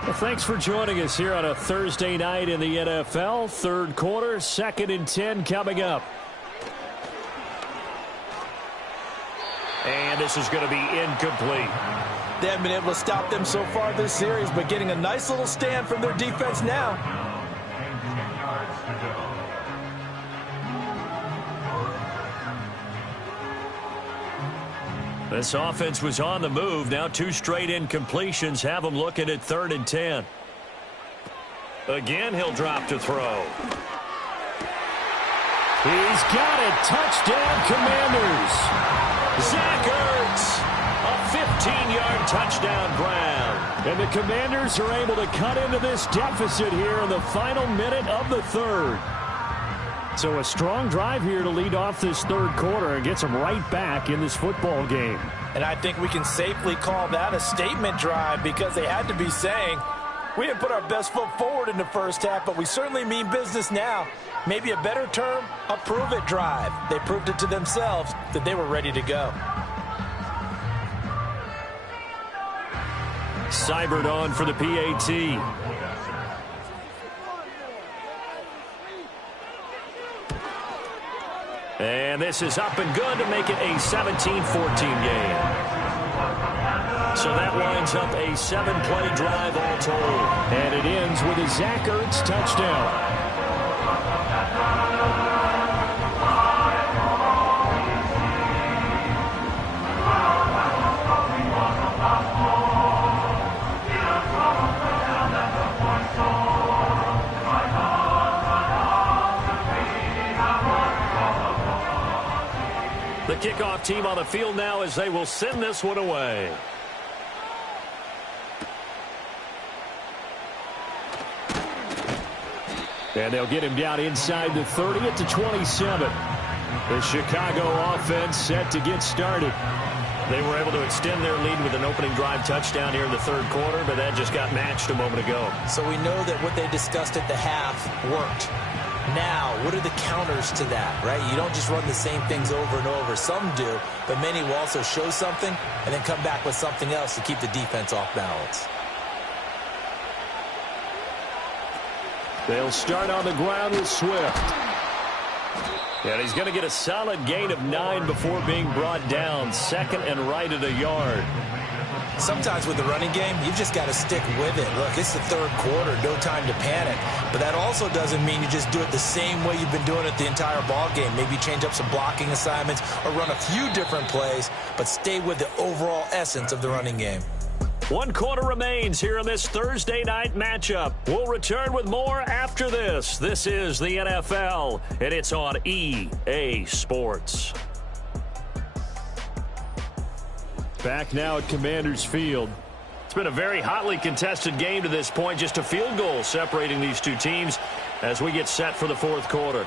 Well, thanks for joining us here on a Thursday night in the NFL. 3rd quarter, 2nd and 10 coming up. And this is going to be incomplete. They haven't been able to stop them so far this series, but getting a nice little stand from their defense now. This offense was on the move. Now 2 straight incompletions have them looking at 3rd and 10. Again, he'll drop to throw. He's got it. Touchdown, Commanders. Zach Ertz, a 15-yard touchdown grab. And the Commanders are able to cut into this deficit here in the final minute of the 3rd. So a strong drive here to lead off this 3rd quarter and gets them right back in this football game. And I think we can safely call that a statement drive because they had to be saying, we didn't put our best foot forward in the first half, but we certainly mean business now. Maybe a better term, a prove-it drive. They proved it to themselves that they were ready to go. Seibert on for the PAT. And this is up and good to make it a 17-14 game. So that winds up a 7-play drive all told. And it ends with a Zach Ertz touchdown. The kickoff team on the field now as they will send this one away. And they'll get him down inside the 30 at the 27. The Chicago offense set to get started. They were able to extend their lead with an opening drive touchdown here in the third quarter, but that just got matched a moment ago. So we know that what they discussed at the half worked. Now, what are the counters to that, right? You don't just run the same things over and over. Some do, but many will also show something and then come back with something else to keep the defense off balance. They'll start on the ground with Swift. And he's going to get a solid gain of 9 before being brought down. Second and right at a yard. Sometimes with the running game, you've just got to stick with it. Look, it's the third quarter, no time to panic. But that also doesn't mean you just do it the same way you've been doing it the entire ball game. Maybe change up some blocking assignments or run a few different plays, but stay with the overall essence of the running game. 1 quarter remains here in this Thursday night matchup. We'll return with more after this. This is the NFL, and it's on EA Sports. Back now at Commanders Field. It's been a very hotly contested game to this point. Just a field goal separating these two teams as we get set for the fourth quarter.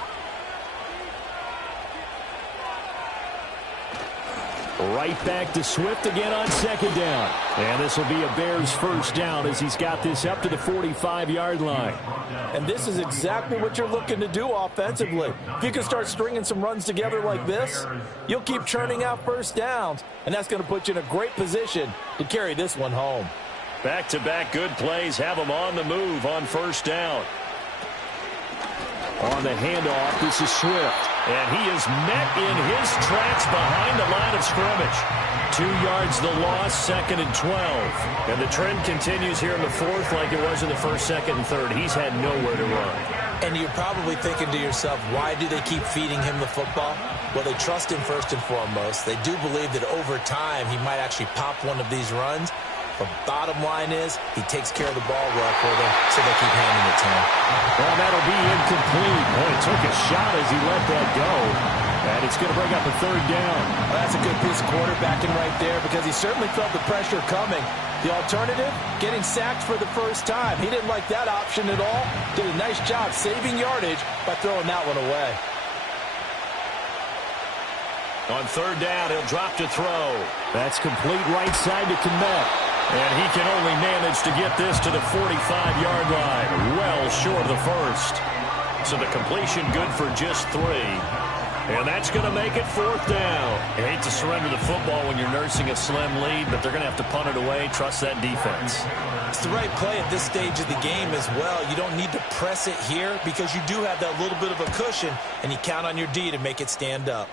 Right back to Swift again on second down. And this will be a Bears first down as he's got this up to the 45-yard line. And this is exactly what you're looking to do offensively. If you can start stringing some runs together like this, you'll keep churning out first downs, and that's going to put you in a great position to carry this one home. Back-to-back good plays have them on the move on first down. On the handoff, this is Swift. And he is met in his tracks behind the line of scrimmage. 2 yards the loss, second and 12. And the trend continues here in the fourth like it was in the first, second, and third. He's had nowhere to run. And you're probably thinking to yourself, why do they keep feeding him the football? Well, they trust him first and foremost. They do believe that over time he might actually pop one of these runs. But bottom line is, he takes care of the ball well for them, so they keep handing it to him. Well, that'll be incomplete. Boy, he took a shot as he let that go. And it's going to bring up a third down. Well, that's a good piece of quarterbacking right there because he certainly felt the pressure coming. The alternative, getting sacked for the first time. He didn't like that option at all. Did a nice job saving yardage by throwing that one away. On third down, he'll drop to throw. That's complete right side to Kmet. And he can only manage to get this to the 45-yard line, well short of the first. So the completion good for just 3. And that's going to make it fourth down. You hate to surrender the football when you're nursing a slim lead, but they're going to have to punt it away. Trust that defense. It's the right play at this stage of the game as well. You don't need to press it here because you do have that little bit of a cushion, and you count on your D to make it stand up.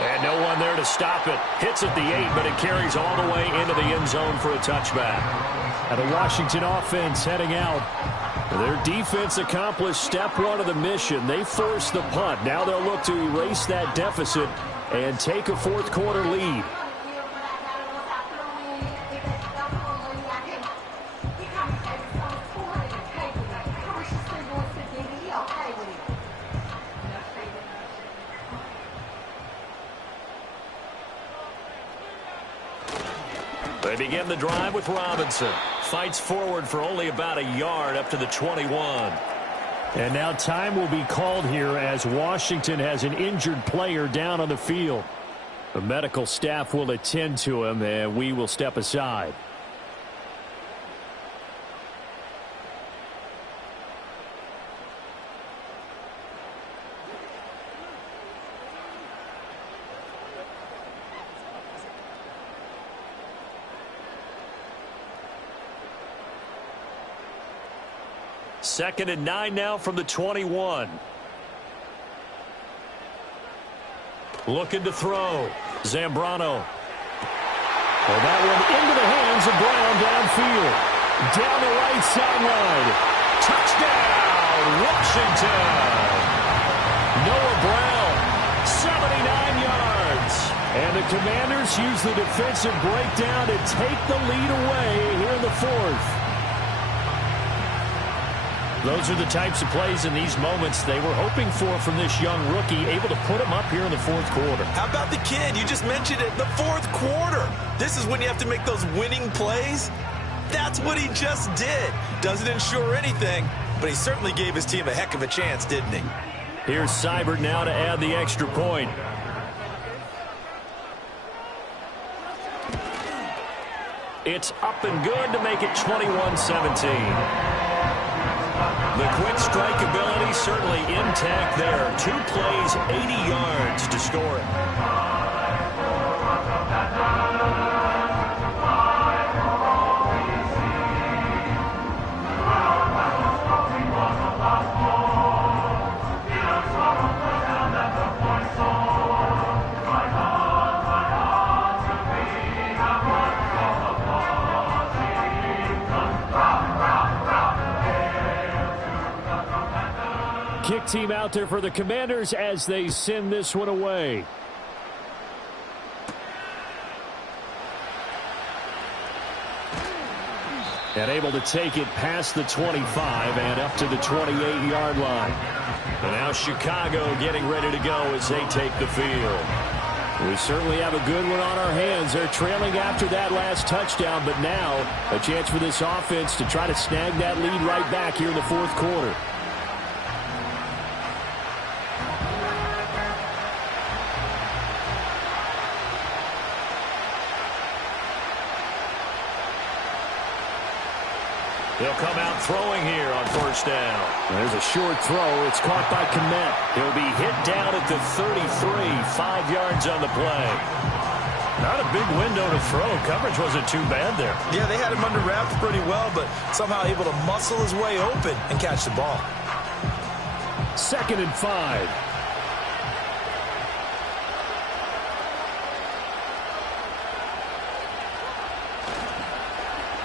And no one there to stop it. Hits at the 8, but it carries all the way into the end zone for a touchback. And the Washington offense heading out. Their defense accomplished step 1 of the mission. They forced the punt. Now they'll look to erase that deficit and take a fourth quarter lead. They begin the drive with Robinson. Fights forward for only about a yard up to the 21. And now time will be called here as Washington has an injured player down on the field. The medical staff will attend to him, and we will step aside. Second and 9 now from the 21. Looking to throw. Zambrano. Well, that one into the hands of Brown downfield. Down the right sideline. Touchdown, Washington. Noah Brown, 79 yards. And the Commanders use the defensive breakdown to take the lead away here in the fourth. Those are the types of plays in these moments they were hoping for from this young rookie, able to put him up here in the fourth quarter. How about the kid? You just mentioned it, the fourth quarter. This is when you have to make those winning plays. That's what he just did. Doesn't ensure anything, but he certainly gave his team a heck of a chance, didn't he? Here's Seibert now to add the extra point. It's up and good to make it 21-17. The quick strike ability certainly intact there. 2 plays, 80 yards to score it. Kick team out there for the Commanders as they send this one away. And able to take it past the 25 and up to the 28-yard line. And now Chicago getting ready to go as they take the field. We certainly have a good one on our hands. They're trailing after that last touchdown, but now a chance for this offense to try to snag that lead right back here in the fourth quarter. He'll come out throwing here on first down. There's a short throw. It's caught by Kmet. He'll be hit down at the 33, 5 yards on the play. Not a big window to throw. Coverage wasn't too bad there. Yeah, they had him under wraps pretty well, but somehow able to muscle his way open and catch the ball. 2nd and 5.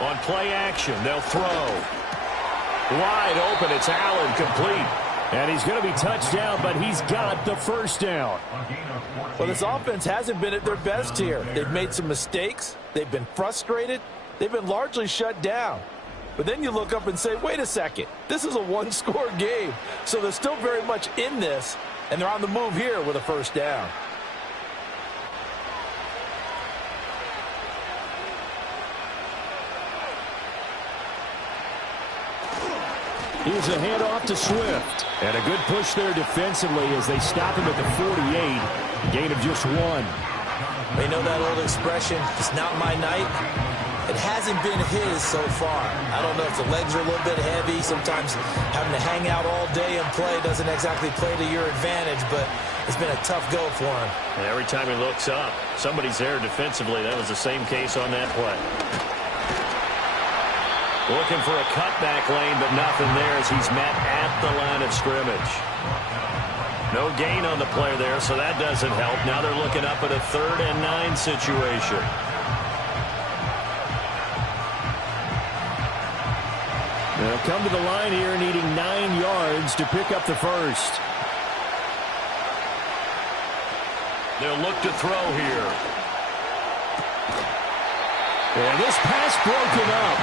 On play action, they'll throw. Wide open, it's Allen, complete. And he's going to be touched down, but he's got the first down. Well, this offense hasn't been at their best here. They've made some mistakes. They've been frustrated. They've been largely shut down. But then you look up and say, wait a second, this is a one-score game. So they're still very much in this, and they're on the move here with a first down. Here's a handoff to Swift. And a good push there defensively as they stop him at the 48. Gain of just 1. They know that old expression, it's not my night. It hasn't been his so far. I don't know if the legs are a little bit heavy. Sometimes having to hang out all day and play doesn't exactly play to your advantage, but it's been a tough go for him. And every time he looks up, somebody's there defensively. That was the same case on that play. Looking for a cutback lane, but nothing there as he's met at the line of scrimmage. No gain on the play there, so that doesn't help. Now they're looking up at a 3rd and 9 situation. They'll come to the line here needing 9 yards to pick up the first. They'll look to throw here. And this pass broken up.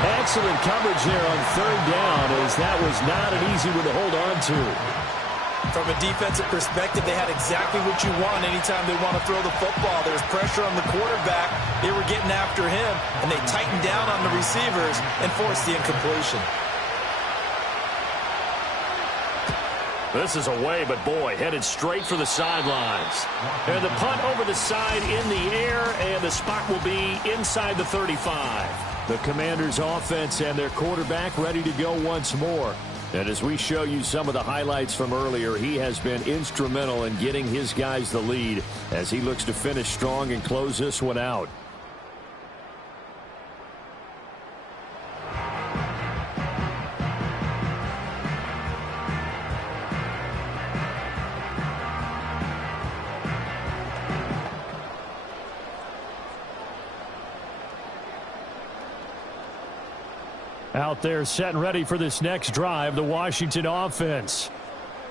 Excellent coverage there on 3rd down as that was not an easy one to hold on to. From a defensive perspective, they had exactly what you want anytime they want to throw the football. There was pressure on the quarterback. They were getting after him, and they tightened down on the receivers and forced the incompletion. This is away, but boy, headed straight for the sidelines. And the punt over the side in the air, and the spot will be inside the 35. The Commanders' offense and their quarterback ready to go once more. And as we show you some of the highlights from earlier, he has been instrumental in getting his guys the lead as he looks to finish strong and close this one out. Out there set and ready for this next drive, the Washington offense.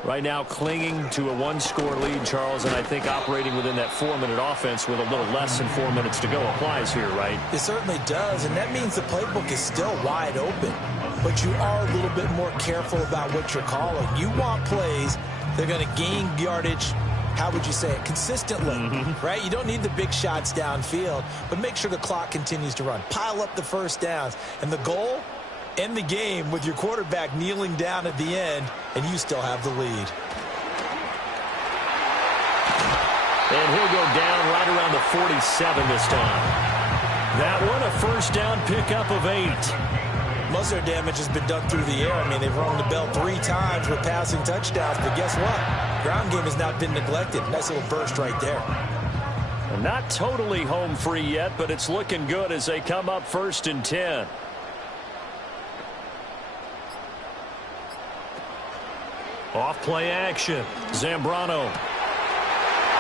Right now clinging to a 1-score lead, Charles, and I think operating within that 4-minute offense with a little less than 4 minutes to go applies here, right? It certainly does, and that means the playbook is still wide open. But you are a little bit more careful about what you're calling. You want plays that are going to gain yardage, how would you say it, consistently, right? You don't need the big shots downfield, but make sure the clock continues to run. Pile up the first downs, and the goal, end the game with your quarterback kneeling down at the end, and you still have the lead. And he'll go down right around the 47 this time. That one, a first down pickup of 8. Most of their damage has been done through the air. I mean, they've rung the bell 3 times with passing touchdowns, but guess what? Ground game has not been neglected. Nice little burst right there. Not totally home free yet, but it's looking good as they come up 1st and 10. Off play action. Zambrano.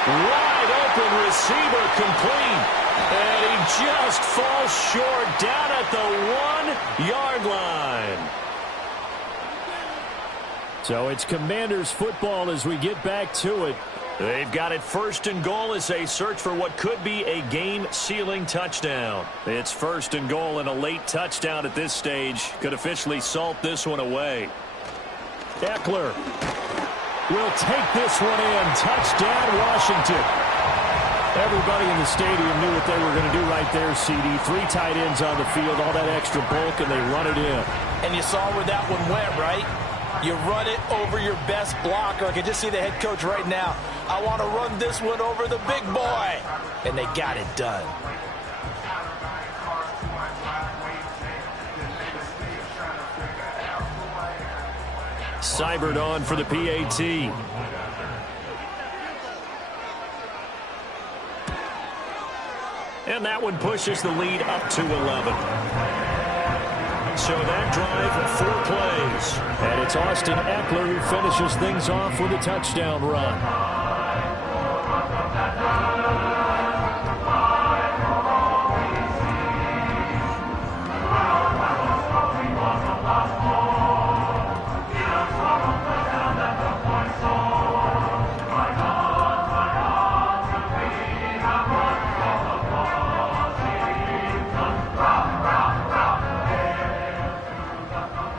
Wide open receiver complete. And he just falls short down at the 1-yard line. So it's Commanders football as we get back to it. They've got it 1st and goal as they search for what could be a game-sealing touchdown. It's 1st and goal, and a late touchdown at this stage could officially salt this one away. Eckler will take this one in. Touchdown, Washington. Everybody in the stadium knew what they were going to do right there, CD. 3 tight ends on the field, all that extra bulk, and they run it in. And you saw where that one went, right? You run it over your best blocker. I can just see the head coach right now. I want to run this one over the big boy. And they got it done. Seibert on for the PAT. And that one pushes the lead up to 11. So that drive, 4 plays. And it's Austin Eckler who finishes things off with a touchdown run.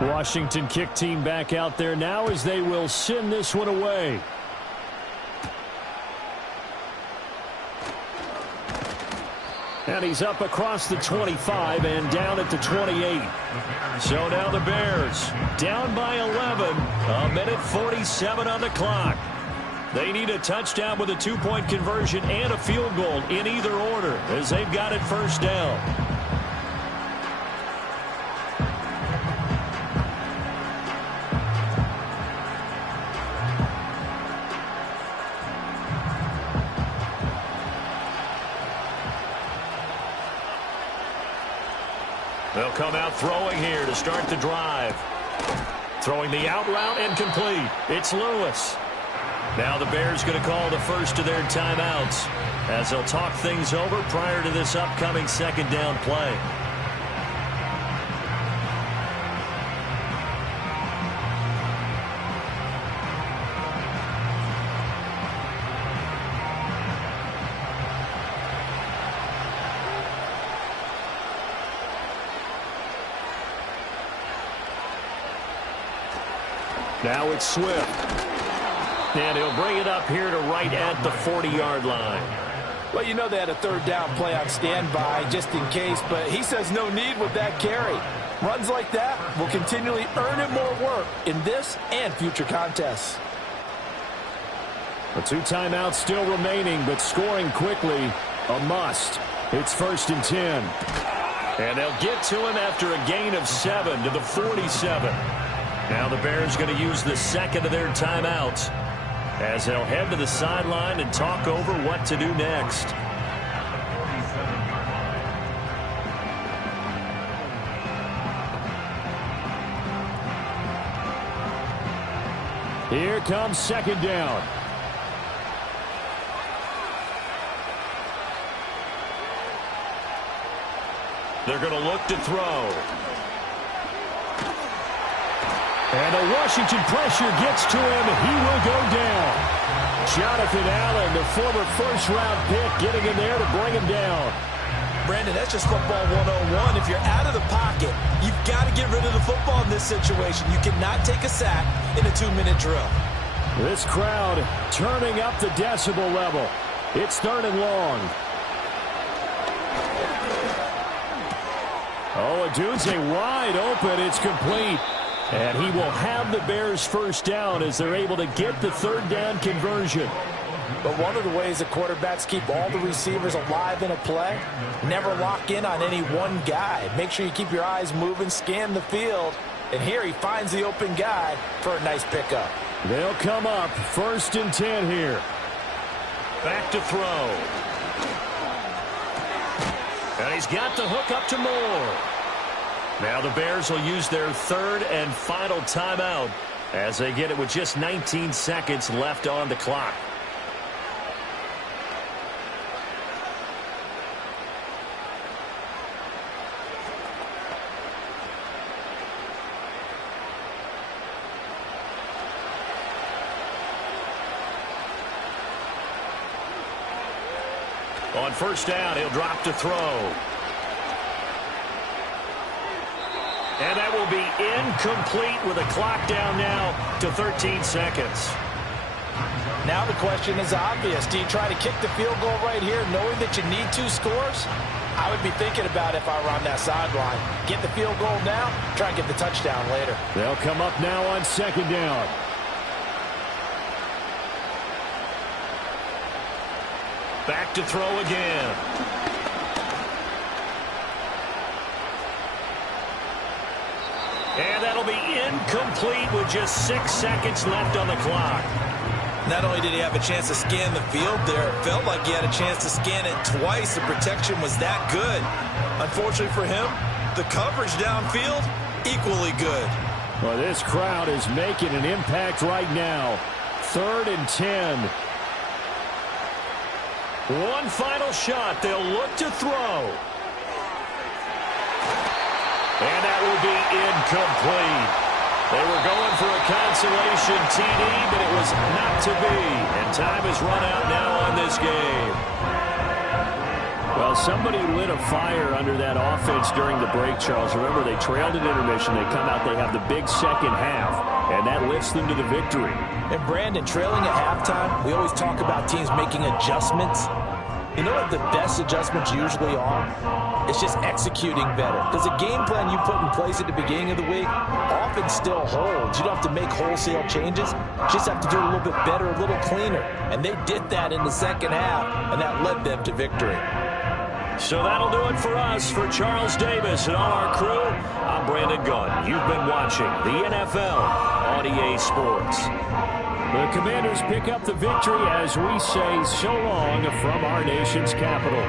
Washington kick team back out there now as they will send this one away. And he's up across the 25 and down at the 28. So now the Bears down by 11. 1:47 on the clock. They need a touchdown with a 2-point conversion and a field goal in either order as they've got it 1st down. They'll come out throwing here to start the drive. Throwing the out route and complete. It's Lewis. Now the Bears going to call the first of their timeouts as they'll talk things over prior to this upcoming 2nd down play. Now it's Swift. And he'll bring it up here to right at the 40-yard line. Well, you know they had a 3rd down play on standby just in case, but he says no need with that carry. Runs like that will continually earn him more work in this and future contests. The 2 timeouts still remaining, but scoring quickly, a must. It's 1st and 10. And they'll get to him after a gain of 7 to the 47. Now the Bears going to use the 2nd of their timeouts as they'll head to the sideline and talk over what to do next. Here comes 2nd down. They're going to look to throw. And the Washington pressure gets to him. He will go down. Jonathan Allen, the former 1st-round pick, getting in there to bring him down. Brandon, that's just football 101. If you're out of the pocket, you've got to get rid of the football in this situation. You cannot take a sack in a 2-minute drill. This crowd turning up the decibel level. It's 3rd and long. Oh, Odunze wide open. It's complete. And he will have the Bears 1st down as they're able to get the 3rd down conversion. But one of the ways the quarterbacks keep all the receivers alive in a play, never lock in on any one guy. Make sure you keep your eyes moving, scan the field. And here he finds the open guy for a nice pickup. They'll come up 1st and 10 here. Back to throw. And he's got the hook up to Moore. Now the Bears will use their 3rd and final timeout as they get it with just 19 seconds left on the clock. On 1st down, he'll drop to throw. And that will be incomplete with a clock down now to 13 seconds. Now the question is obvious. Do you try to kick the field goal right here knowing that you need 2 scores? I would be thinking about if I were on that sideline. Get the field goal now, try and get the touchdown later. They'll come up now on 2nd down. Back to throw again. And that'll be incomplete with just 6 seconds left on the clock. Not only did he have a chance to scan the field there, it felt like he had a chance to scan it twice. The protection was that good. Unfortunately for him, the coverage downfield, equally good. Well, this crowd is making an impact right now. 3rd and 10. One final shot. They'll look to throw. And that will be incomplete. They were going for a consolation TD, but it was not to be. And time is run out now on this game. Well, somebody lit a fire under that offense during the break, Charles. Remember, they trailed at intermission. They come out, they have the big second half, and that lifts them to the victory. And, Brandon, trailing at halftime, we always talk about teams making adjustments. You know what the best adjustments usually are? It's just executing better. Because the game plan you put in place at the beginning of the week often still holds. You don't have to make wholesale changes. You just have to do it a little bit better, a little cleaner. And they did that in the second half, and that led them to victory. So that'll do it for us. For Charles Davis and all our crew, I'm Brandon Gunn. You've been watching the NFL on EA Sports. The Commanders pick up the victory as we say so long from our nation's capital.